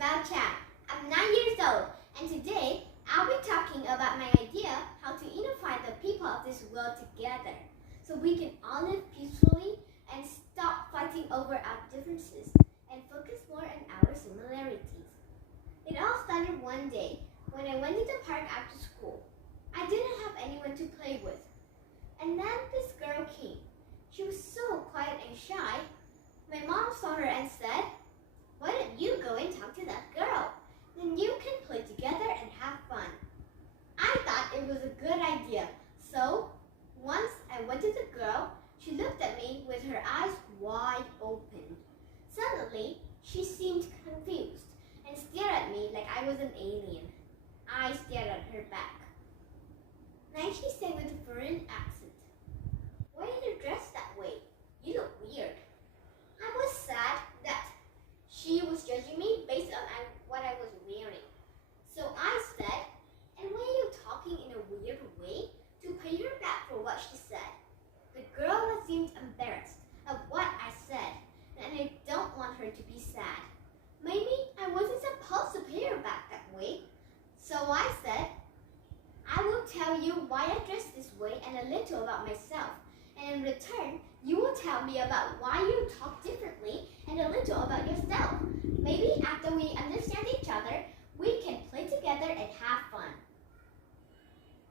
Bao Chan. I'm 9 years old, and today I'll be talking about my idea how to unify the people of this world together so we can all live peacefully and stop fighting over our differences and focus more on our similarities. It all started one day when I went to the park after school. I didn't have anyone to play with. And then this girl came. She was so quiet and shy. My mom saw her and said, "Why don't you go and talk to that girl? Then you can play together and have fun." I thought it was a good idea. So once I went to the girl, she looked at me with her eyes wide open. Suddenly, she seemed confused and stared at me like I was an alien. I stared at her back. Then she said with a foreign accent, "Why are you dressed that way? You look weird." I was sad that she was judging me based on what I was wearing. So I said, "And why are you talking in a weird way?" to pay her back for what she said. The girl seemed embarrassed of what I said, and I don't want her to be sad. Maybe I wasn't supposed to pay her back that way. So I said, "I will tell you why I dress this way and a little about myself. And in return, you will tell me about why you talk differently and a little about yourself. Maybe after we understand each other, we can play together and have fun."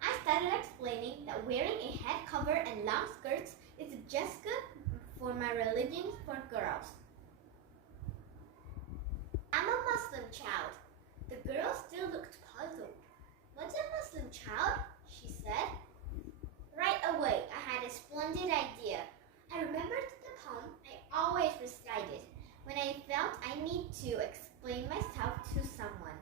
I started explaining that wearing a head cover and long skirts is just good for my religion for girls. "I'm a Muslim child." The girl still looked puzzled. "What's a Muslim child?" she said. Right away, I had a splendid idea. I remembered the poem I always recited when I felt I need to explain myself to someone.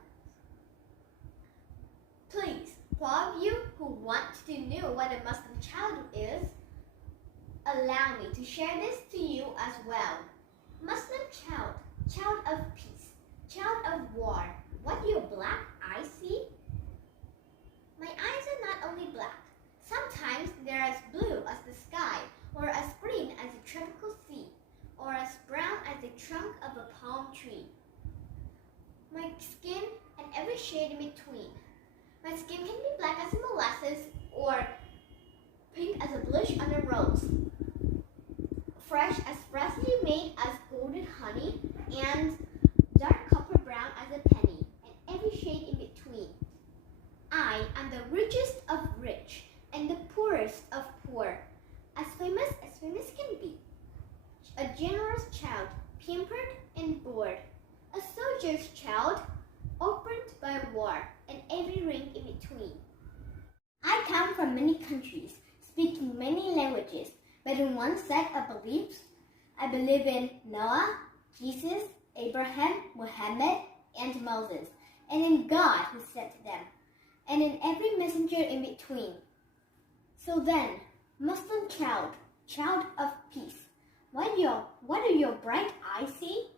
Please, for all of you who want to know what a Muslim child is, allow me to share this to you as well. Muslim child, child of peace, child of war. What your black eyes see? My eyes are not only black. Sometimes they're as blue as the sky, or as green as a tropical sea, or as brown as the trunk of a palm tree. My skin and every shade in between. My skin can be black as molasses, or pink as a blush on a rose, fresh as freshly made as golden honey, and dark copper brown as a penny, and every shade in between. I am the richest of rich, and the poorest of poor, as famous can be. A generous child, pampered and bored. A soldier's child, orphaned by war, and every rank in between. I come from many countries, speaking many languages, but in one set of beliefs. I believe in Noah, Jesus, Abraham, Muhammad, and Moses, and in God who sent them, and in every messenger in between. So then, Muslim child, child of peace, what do your bright eyes see?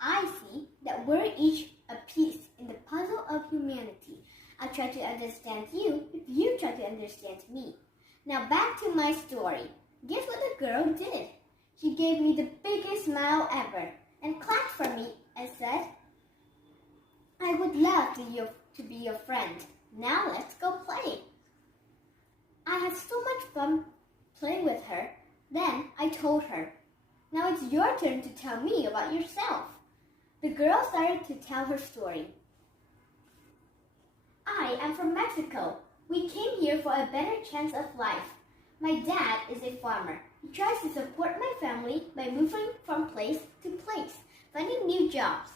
I see that we're each a piece in the puzzle of humanity. I try to understand you if you try to understand me. Now back to my story. Guess what the girl did? She gave me the biggest smile ever and clapped for me and said, "I would love to be your friend. Now let's go play." I had so much fun playing with her. Then I told her, "Now it's your turn to tell me about yourself." The girl started to tell her story. "I am from Mexico. We came here for a better chance of life. My dad is a farmer. He tries to support my family by moving from place to place, finding new jobs.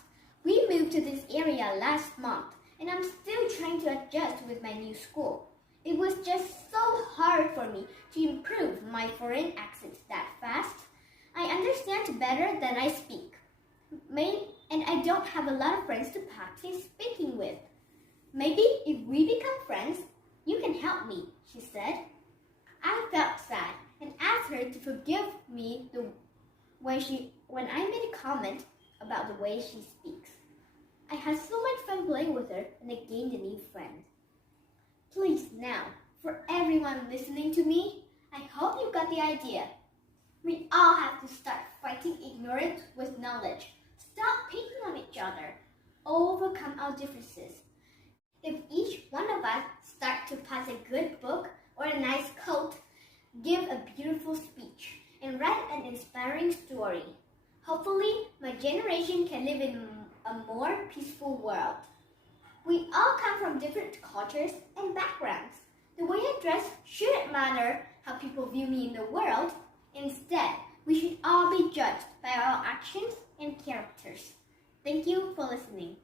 We moved to this area last month, and I'm still trying to adjust with my new school. It was just so hard for me to improve my foreign accent that fast. I understand better than I speak. And I don't have a lot of friends to practice speaking with. Maybe if we become friends, you can help me," she said. I felt sad and asked her to forgive me when I made a comment about the way she speaks. I had so much fun playing with her, and I gained a new friend. Please now, for everyone listening to me, I hope you got the idea. We all have to start fighting ignorance with knowledge. Stop picking on each other. overcome our differences. If each one of us start to pass a good book or a nice quote, give a beautiful speech, and write an inspiring story, hopefully my generation can live in a more peaceful world. We all come from different cultures and backgrounds. The way I dress shouldn't matter how people view me in the world. Instead, we should all be judged by our actions and characters. Thank you for listening.